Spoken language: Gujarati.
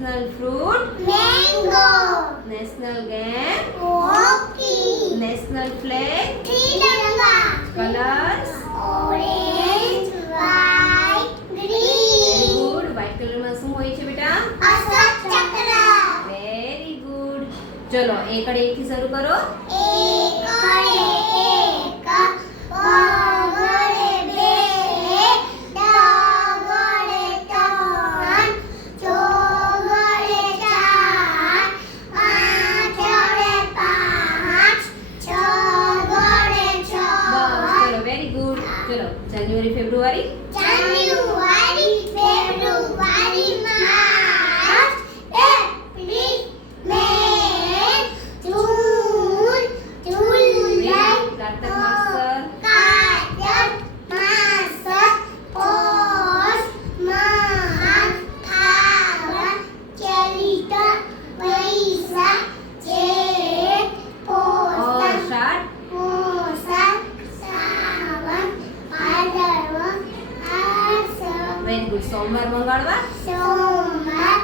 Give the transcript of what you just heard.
national fruit mango, national game hockey, national flag Tiranga, colours orange, white, very green, good white કલરમાં શું હોય છે બેટા Ashok Chakra, વેરી ગુડ ચલો એક અડે એકથી શરૂ કરો એક અડે એક, બગડે બે, ડગડે ત્રણ, ચોગડે ચાર, પાંચડે પાંચ, છગડે છ, બસ ચલો વેરી ગુડ ચલો જાન્યુઆરી ફેબ્રુઆરી જાન્યુઆરી, ફેબ્રુઆરી, માર્ચ, એપ્રિલ, મે, જૂન, જુલાઈ, કારતક માસર કારતક માસ, પૌષ, માઘ, ફાગણ, ચૈત્ર, વૈશાખ, જેઠ, પોષણ, અષાઢ મોસમ, શ્રાવણ, ભાદરવો, આસો, વેરી ગુડ સોમવાર મંગળવાર સોમવાર,